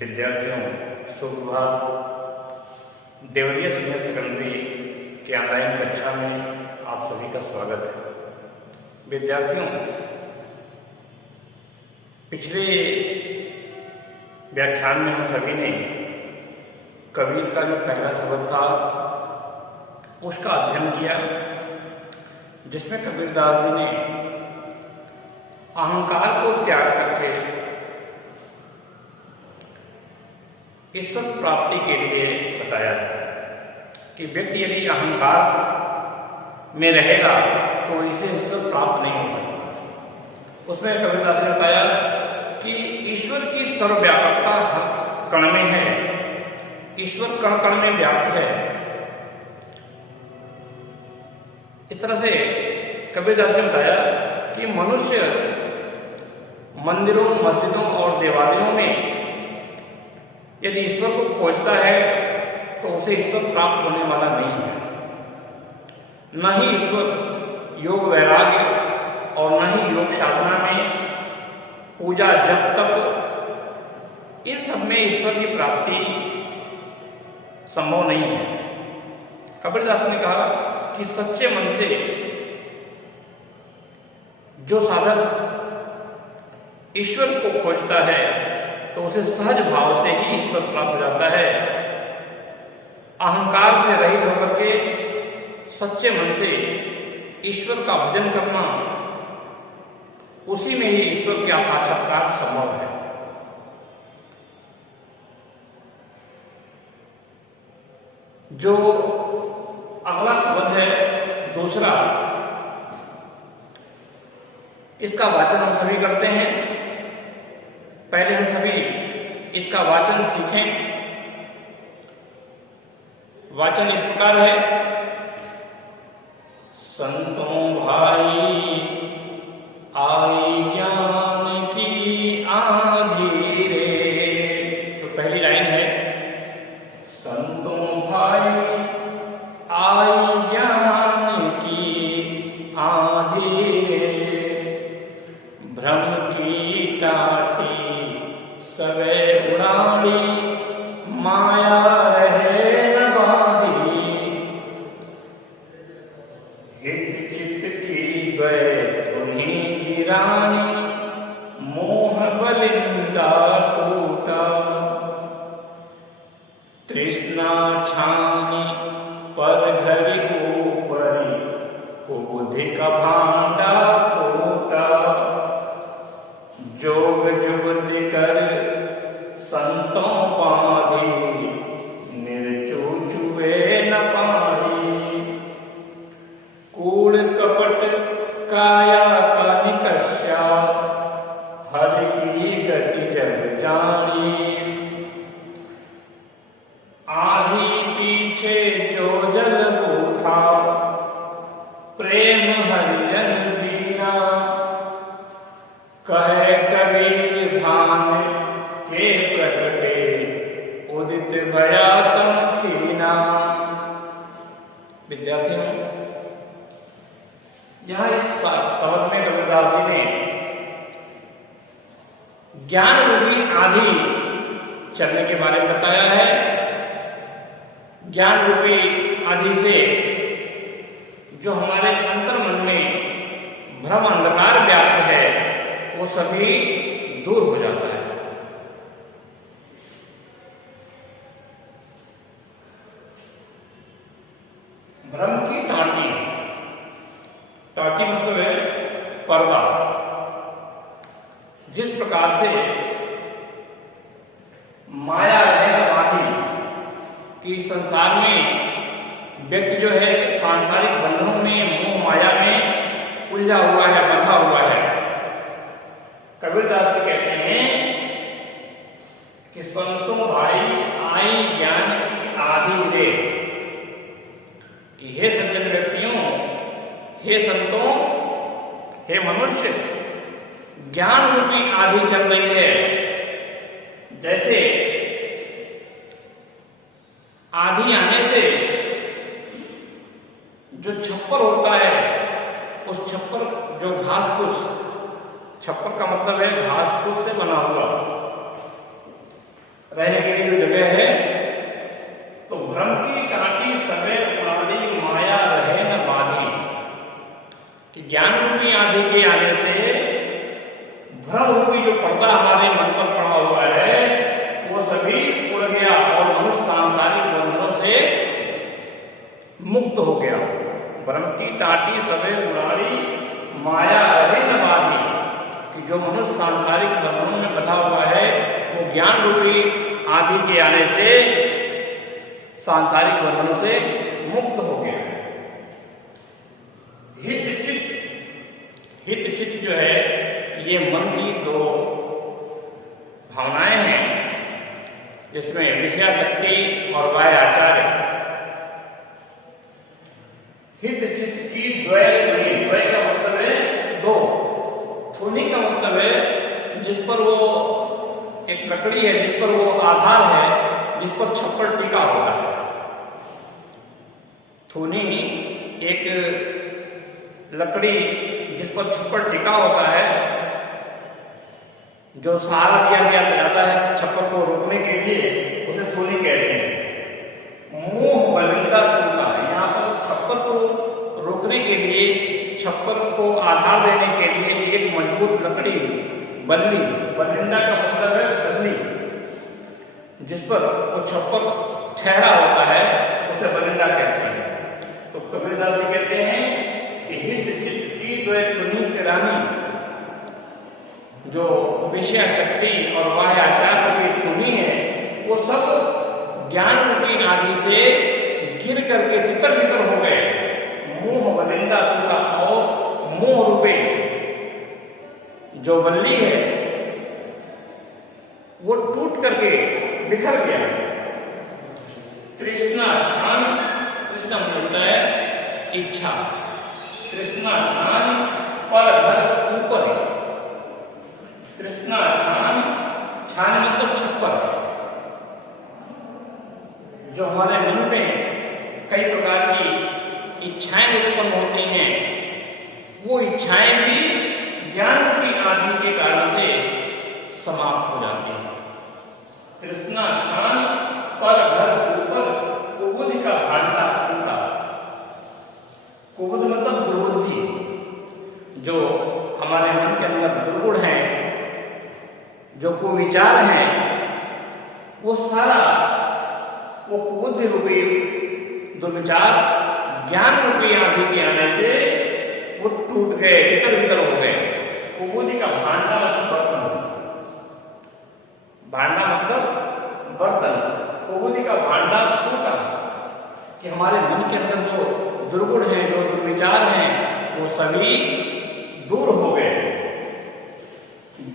विद्यार्थियों, सुप्रभात। Deoria senior secondary के ऑनलाइन कक्षा में आप सभी का स्वागत है। विद्यार्थियों, पिछले व्याख्यान में हम सभी ने कबीर का जो पहला शब्द था उसका अध्ययन किया, जिसमें कबीरदास जी ने अहंकार को त्याग करके ईश्वर प्राप्ति के लिए बताया कि व्यक्ति यदि अहंकार में रहेगा तो इसे ईश्वर प्राप्त नहीं हो सकता। उसमें कबीरदास ने बताया कि ईश्वर की सर्वव्यापकता हर कण में है, ईश्वर कण कण में व्याप्त है। इस तरह से कबीरदास ने बताया कि मनुष्य मंदिरों, मस्जिदों और देवालयों में यदि ईश्वर को खोजता है तो उसे ईश्वर प्राप्त होने वाला नहीं है। न ही ईश्वर योग वैराग्य और न ही योग साधना में, पूजा जप तप, इन सब में ईश्वर की प्राप्ति संभव नहीं है। कबीरदास ने कहा कि सच्चे मन से जो साधक ईश्वर को खोजता है तो उसे सहज भाव से ही ईश्वर प्राप्त हो जाता है। अहंकार से रहित होकर के सच्चे मन से ईश्वर का भजन करना, उसी में ही ईश्वर का साक्षात्कार संभव है। जो अगला शब्द है दूसरा, इसका वाचन हम सभी करते हैं। पहले हम सभी इसका वाचन सीखें। वाचन इस प्रकार है: संतों भाई आई ज्ञान की आंधी रे। तो पहली लाइन है, संतों भाई आई ज्ञान की आंधी रे, भ्रम की टाटी सवे उड़ाड़ी, माया रहे न बाधी, हित चित की गए तुम्हीं की रानी, मोह बलिंदा टूटा, तृष्णा छानी पर घरी ऊपरी, कुबुद्धि का भांडा फूटा, जोग जुगति कर संतों पाधी, निर्चूचुए न पानी, कूड़ कपट काया का निकष्या, हर की गति जग जानी, आधी पीछे जो जल उठा, प्रेम हरिजन दीना, कहे कबीर भान के प्रगटे, उदित भया तम खीना। विद्यार्थियों, यहां इस शब्द में कबीरदास जी ने ज्ञान रूपी आंधी चलने के बारे में बताया है। ज्ञान रूपी आंधी से जो हमारे अंतर मन में भ्रम अंधकार व्याप्त है वो सभी दूर हो जाता है। भ्रम की टाटी, टाटी मतलब है पर्दा। जिस प्रकार से माया है बाधी कि संसार में व्यक्ति जो है सांसारिक बंधनों में, मोह माया में उलझा हुआ है, बंधा हुआ है। कबीरदास जी कहते हैं कि संतों भाई आई ज्ञान की आधी रे। हे सज्जन व्यक्तियों, हे संतों, हे मनुष्य, ज्ञान रूपी आधी चल रही है। जैसे आधी आने से जो छप्पर होता है, उस छप्पर जो घास फूस, छप्पर का मतलब है घास फूस से बना हुआ, रहने के लिए जो जगह है। तो भ्रम की कांटी सबे उड़ारी माया रहे न बाधी, कि ज्ञान रूपी आंधी के आने से भ्रम रूपी जो पर्दा हमारे मन पर पड़ा हुआ है वो सभी उड़ गया और मनुष्य सांसारिक बंधनों से मुक्त हो गया। भ्रम की टाटी सबे उड़ारी माया रहे न बाधी, कि जो मनुष्य सांसारिक बंधनों में बंधा हुआ है वो ज्ञान रूपी आंधी के आने से सांसारिक बंधनों से मुक्त हो गया। हित चित्त जो है ये मन की दो भावनाएं हैं, जिसमें विषयाशक्ति और बाह्य आचार्य। हित चित्त की द्वय का मतलब है दो, थोनी का मतलब है जिस पर वो एक लकड़ी है, जिस पर वो आधार है, जिस पर छप्पर टिका होता है। थोनी एक लकड़ी जिस पर छप्पर टिका होता है, जो सहारा दिया जाता है छप्पर को रोकने के लिए, उसे थोनी कहते हैं। मुंह बलिंदा टूटा, यहाँ पर छप्पर को रोकने के लिए, छप्पर को आधार देने के लिए एक मजबूत लकड़ी बल्ली, बलिंदा का मतलब है बल्ली, जिस पर वो छप्पर ठहरा होता है उसे बलिंदा कहते हैं। तो कबीरदास जी कहते हैं कि हित चित्त की द्वय थोनी के रानी, जो विषय शक्ति और बाह्य आचार की थोनी है वो सब ज्ञान रूपी आदि से गिर करके तितर बितर हो गए। मुंह बलिंदा टूटा, और मुंह रूपे जो बल्ली है वो टूट करके बिखर गया। तृष्णा छान, तृष्णा बोलता है इच्छा, तृष्णा छान पर घर ऊपर, तृष्णा छान, छान मतलब छप्पर। जो हमारे मन में कई प्रकार की इच्छाएं उत्पन्न होती हैं, वो इच्छाएं भी ज्ञान की आदि के कारण से समाप्त हो जाती हैं। तृष्णा छान पर घर ऊपर, कुबुद का भांडा टूटा। कुबुद मतलब दुर्बुद्धि, जो हमारे मन के अंदर दुर्गुण है, जो कुविचार है, वो सारा वो कुबुद्धि रूपी दुर्विचार ज्ञान रूपी आंधी के आने से वो टूट गए, तितर बितर हो गए। कुबुद्धि का भांडा मतलब बर्तन, भांडा मतलब बर्तन, कुबुद्धि का भांडा टूटा, कि हमारे मन के अंदर जो दुर्गुण है, जो दुर्विचार हैं, वो सभी दूर हो गए।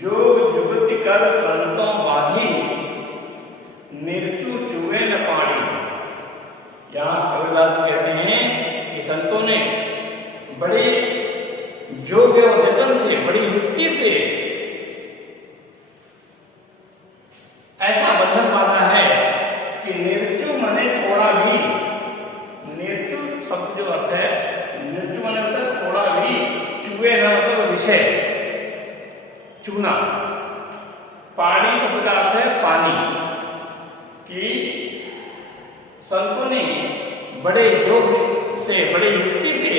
जोग जुगति कर संतों बाधी, निर्चु चुए न पानी। यहाँ कबीरदास कहते हैं कि संतों ने बड़े जोग और यत्न से, बड़ी युक्ति से ऐसा बंधन बांधा है कि निर्चु मने थोड़ा भी, निर्चु शब्द जो अर्थ है, निर्चु मने मतलब थोड़ा भी, चुए न मतलब विषय, चूना, पानी शब्द का अर्थ है पानी, कि संतों ने बड़े योग से, बड़े युक्ति से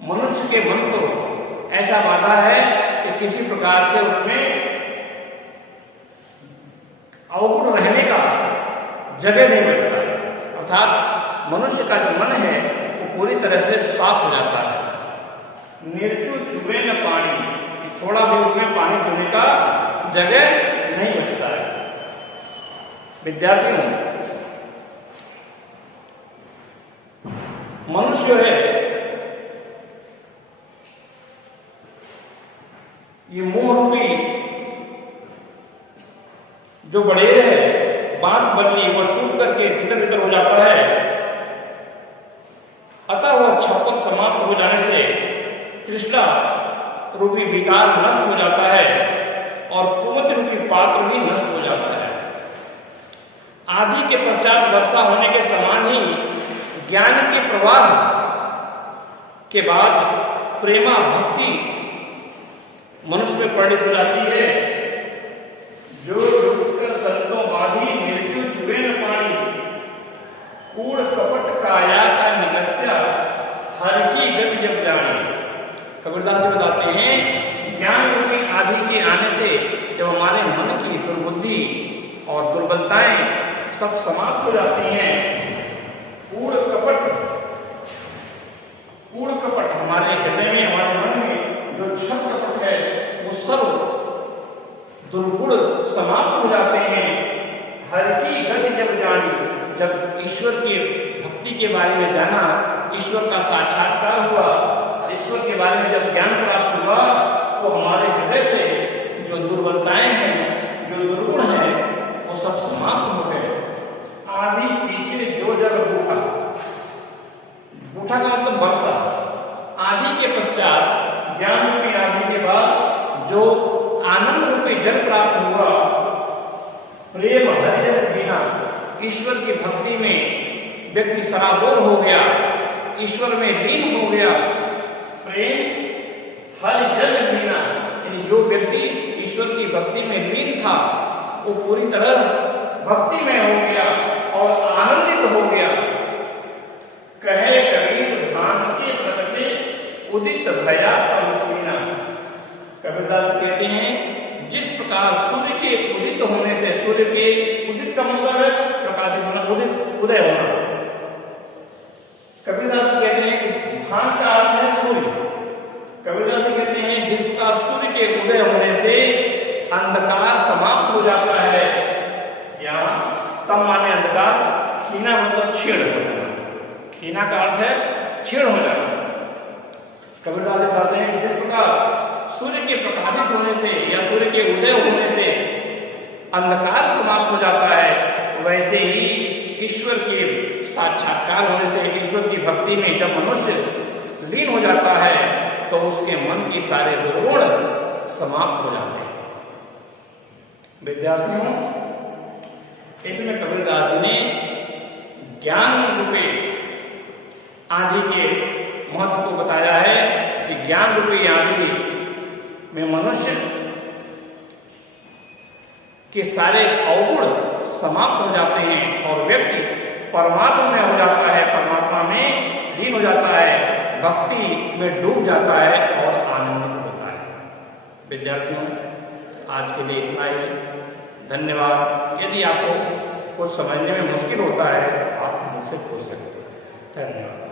मनुष्य के मन को ऐसा बांधा है कि किसी प्रकार से उसमें अवगुण रहने का जगह नहीं बचता है। अर्थात मनुष्य का जो मन है वो पूरी तरह से साफ हो जाता है। निर्चु चुए न पानी, थोड़ा भी उसमें पानी चूने का जगह नहीं बचता है। विद्यार्थियों, मनुष्य जो है ये मोह रूपी जो बड़ेर है, बांस बल्ली, वह टूट करके तितर बितर हो जाता है। अतः वह छप्पर समाप्त हो जाने से तृष्णा रूपी विकार नष्ट हो जाता है और कुमत रूपी पात्र भी नष्ट हो जाता है। आदि के पश्चात वर्षा होने के समान ही ज्ञान के प्रवाह के बाद प्रेमा भक्ति मनुष्य में परिणित हो जाती है। जो डूबकर संतों बाधी मृत्यु जुए न पानी, कूड़ कपट काया का निगस्या हर की गति जब जानी। कबीरदास जी बताते हैं ज्ञान रूपी आदि के आने से जब हमारे मन की दुर्बुद्धि और दुर्बलताएं सब समाप्त हो जाती हैं, कूड़ कपट हमारे हृदय में, हमारे मन में जो छल कपट है वो सब दुर्गुण समाप्त हो जाते हैं। हर की गति जब जानी, जब ईश्वर की भक्ति के बारे में जाना, ईश्वर का साक्षात्कार हुआ, ईश्वर के बारे में जब ज्ञान प्राप्त हुआ, तो हमारे हृदय से जो दुर्बलताएं हैं, जो दुर्गुण हैं, वो सब समाप्त हो गए। आदि पीछे जो जल बूढ़ा का मतलब वर्षा, आदि के पश्चात ज्ञान रूपी आदि के बाद जो आनंद रूपी जल प्राप्त हुआ, प्रेम हरिजन बिना, ईश्वर की भक्ति में व्यक्ति सराबोर हो गया, ईश्वर में लीन हो गया। प्रेम हरिजन बिना, यानी जो व्यक्ति ईश्वर की भक्ति में लीन था वो पूरी तरह भक्ति में हो गया और आनंदित हो गया। कहे कबीर धाम के प्रगटे उदित भया पलकीना। कबीरदास कहते हैं जिस प्रकार सूर्य के उदित होने से, सूर्य के उदित का मतलब है प्रकाशित होना, उदय होना। कबीरदास कहते हैं कि धाम का अर्थ है सूर्य। कबीरदास कहते हैं जिस प्रकार सूर्य के उदय होने से अंधकार समाप्त हो जाता है, या तम माने अंधकार, खीना मतलब छेड़ हो जाना, खीना का अर्थ है छेड़ हो जाना। कबीरदास बताते हैं कि जिस प्रकार सूर्य के प्रकाशित होने से या सूर्य के उदय होने से अंधकार समाप्त हो जाता है, वैसे ही ईश्वर के साक्षात्कार होने से, ईश्वर की भक्ति में जब मनुष्य लीन हो जाता है तो उसके मन की सारे दुर्गुण समाप्त हो जाते हैं। विद्यार्थियों, इसमें कबीरदास जी ने ज्ञान रूपी आंधी के महत्व को बताया है कि ज्ञान रूपी आंधी में मनुष्य के सारे अवगुण समाप्त हो जाते हैं और व्यक्ति परमात्मा में हो जाता है, परमात्मा में लीन हो जाता है, भक्ति में डूब जाता है और आनंदित होता है। विद्यार्थियों, आज के लिए इतना ही। धन्यवाद। यदि आपको कुछ समझने में मुश्किल होता है तो आप मुझसे पूछ सकते हैं। धन्यवाद।